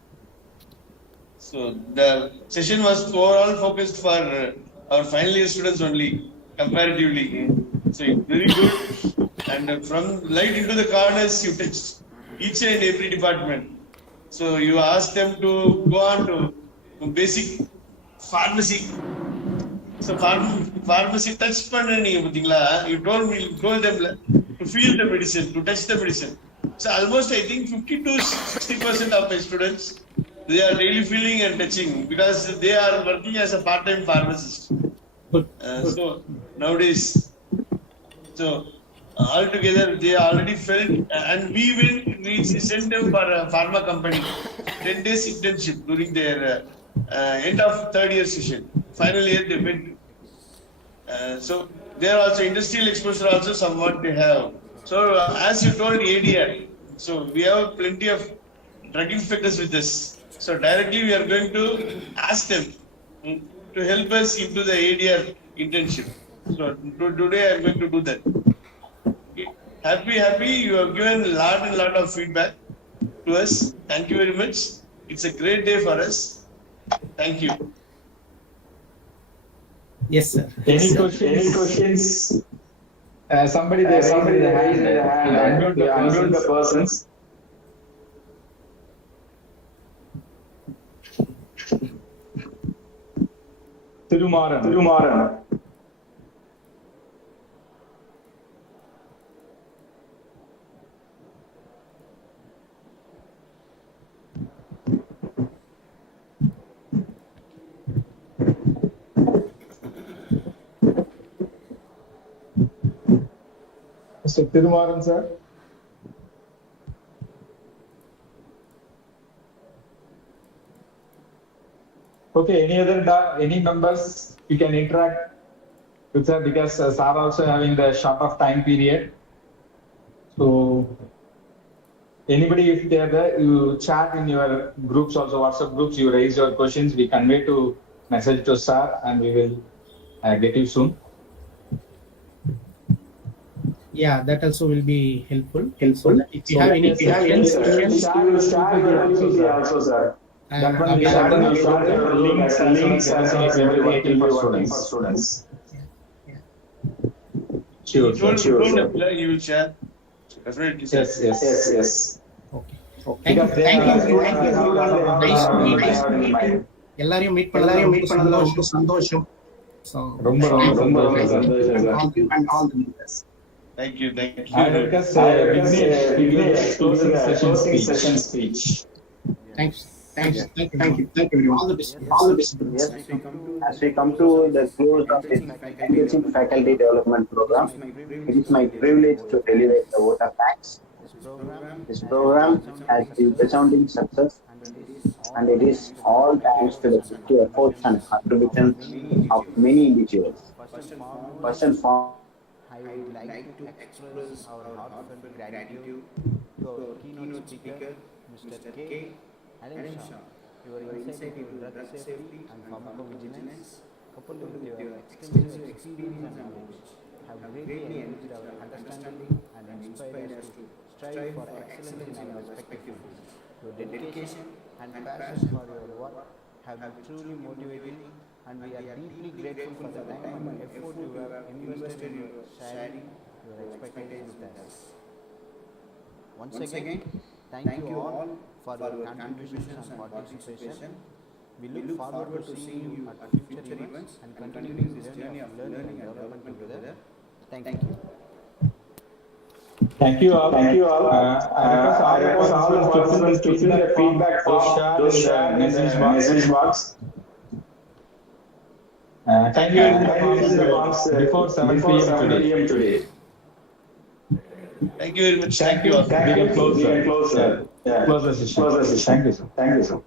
So the session was overall focused for our final year students only, comparatively. So it's very good. And from light into the corners, you touched each and every department. So you asked them to go on to basic pharmacy. So pharmacy touch you told them to feel the medicine, to touch the medicine. So almost I think 50 to 60% of my students, they are really feeling and touching, because they are working as a part-time pharmacist. So nowadays, so altogether they already felt, and we sent them for a pharma company 10 days internship during their end of third year session. Final year they went. So there also industrial exposure also somewhat they have. So as you told ADR, so we have plenty of drug inspectors with us. So directly we are going to ask them to help us into the ADR internship. So today I am going to do that. Okay. Happy. You have given a lot of feedback to us. Thank you very much. It's a great day for us. Thank you. Yes, sir. Any questions? Somebody there raised their hand. Unmute the persons. Thirumaran. Mr. Thirumaran, sir. Okay, any members you can interact with sir, because sir also having the short of time period. So anybody, if they are there, you chat in your groups also, WhatsApp groups, you raise your questions, we convey to message to sir, and we will get you soon. Yeah, that also will be helpful. If you have any questions, share your activity also, sir. That one we share your links as everything for students. Sure. You will share. Definitely. Yes. Okay. Thank you. Nice to meet you. எல்லாரையும் meet பண்ணதுல ரொம்ப சந்தோஷம். So ரொம்ப சந்தோஷம். Thank you. I request Vignesh closing session speech. Thanks. Thank you everyone. All the best. All the best. Yes, as we come to the close of this engaging faculty development program, it is my privilege to deliver the vote of thanks. This program has been resounding success, and it is all thanks to the efforts and contributions of many individuals. First and foremost, I would like to express our heartfelt gratitude to our keynote speaker, Mr. K. Alan Shah. Your insight into drug safety and pharmacovigilance, coupled with your extensive experience and knowledge, have greatly enriched our understanding and inspired us to strive for excellence in our respective fields. Your dedication and passion for your work have been truly motivating, and we are deeply grateful for the time and effort you have invested in sharing your expertise with us. Once again, thank you all for your contributions and participation. We look forward to seeing you at future events and continuing this journey of learning and development together. Thank you. Thank you all. Thank you all. I request all the participants to fill the feedback form to share in the message box. Thank you in the box before 7 p.m. today. Thank you very much. Thank you. Thank you. Close sir. Yeah. Close the session. Close the session. Thank you, sir. Thank you, sir.